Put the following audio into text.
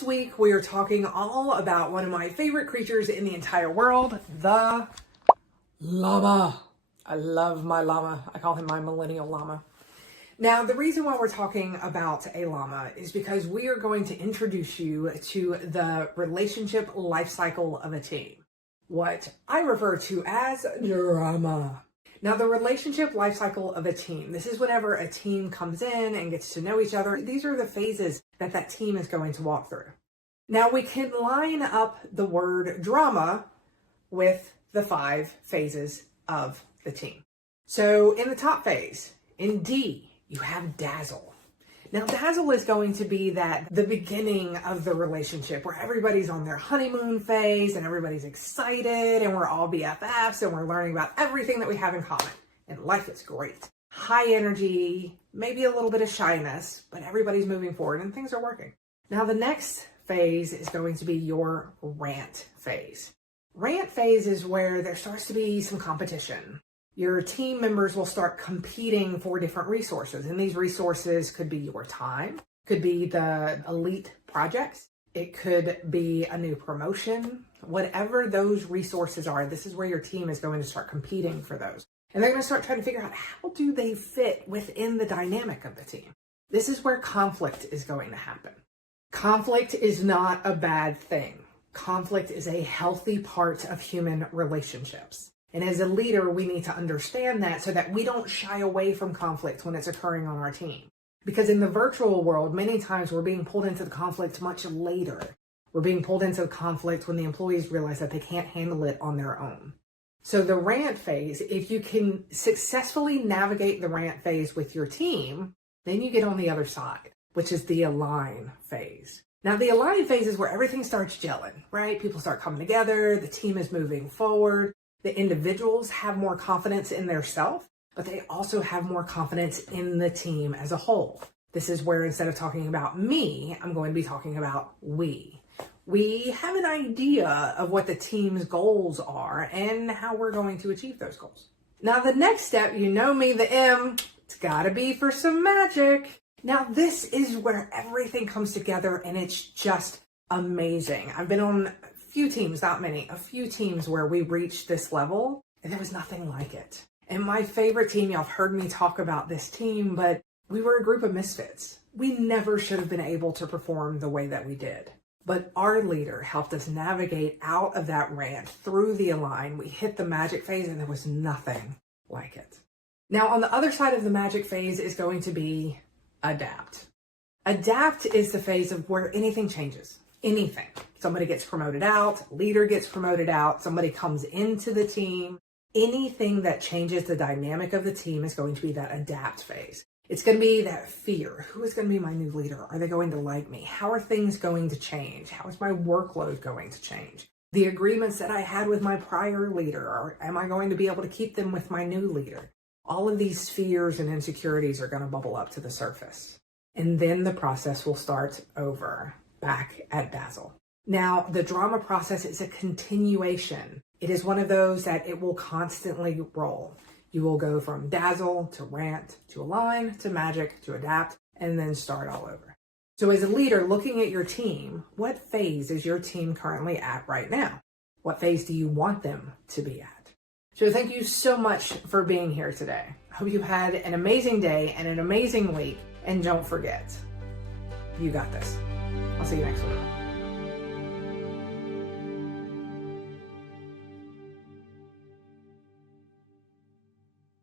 this week we are talking all about one of my favorite creatures in the entire world, the llama. I love my llama. I call him my millennial llama. Now, the reason why we're talking about a llama is because we are going to introduce you to the relationship life cycle of a team, what I refer to as drama. Now, the relationship life cycle of a team, this is whenever a team comes in and gets to know each other. These are the phases that that team is going to walk through. Now, we can line up the word drama with the 5 phases of the team. So in the top phase, in D, you have dazzle. Now, dazzle is going to be the beginning of the relationship where everybody's on their honeymoon phase and everybody's excited and we're all BFFs and we're learning about everything that we have in common. And life is great. High energy, maybe a little bit of shyness, but everybody's moving forward and things are working. Now, the next phase is going to be your rant phase. Rant phase is where there starts to be some competition. Your team members will start competing for different resources. And these resources could be your time, could be the elite projects. It could be a new promotion, whatever those resources are. This is where your team is going to start competing for those. And they're going to start trying to figure out how do they fit within the dynamic of the team. This is where conflict is going to happen. Conflict is not a bad thing. Conflict is a healthy part of human relationships. And as a leader, we need to understand that so that we don't shy away from conflict when it's occurring on our team. Because in the virtual world, many times we're being pulled into the conflict much later. We're being pulled into the conflict when the employees realize that they can't handle it on their own. So the rant phase, if you can successfully navigate the rant phase with your team, then you get on the other side, which is the align phase. Now, the align phase is where everything starts gelling, right? People start coming together, the team is moving forward. The individuals have more confidence in their self, but they also have more confidence in the team as a whole. This is where instead of talking about me, I'm going to be talking about we. We have an idea of what the team's goals are and how we're going to achieve those goals. Now, the next step, you know me, the M, it's got to be for some magic. Now, this is where everything comes together and it's just amazing. I've been on few teams, not many, a few teams where we reached this level and there was nothing like it. And my favorite team, y'all have heard me talk about this team, but we were a group of misfits. We never should have been able to perform the way that we did. But our leader helped us navigate out of that rant through the align. We hit the magic phase and there was nothing like it. Now, on the other side of the magic phase is going to be adapt. Adapt is the phase of where anything changes. Anything. Somebody gets promoted out, leader gets promoted out, somebody comes into the team. Anything that changes the dynamic of the team is going to be that adapt phase. It's going to be that fear. Who is going to be my new leader? Are they going to like me? How are things going to change? How is my workload going to change? The agreements that I had with my prior leader, or am I going to be able to keep them with my new leader? All of these fears and insecurities are going to bubble up to the surface. And then the process will start over. Back at dazzle. Now, the drama process is a continuation. It is one of those that it will constantly roll. You will go from dazzle to rant to align to magic to adapt and then start all over. So as a leader looking at your team, what phase is your team currently at right now? What phase do you want them to be at? So thank you so much for being here today. I hope you had an amazing day and an amazing week. And don't forget, you got this. I'll see you next week.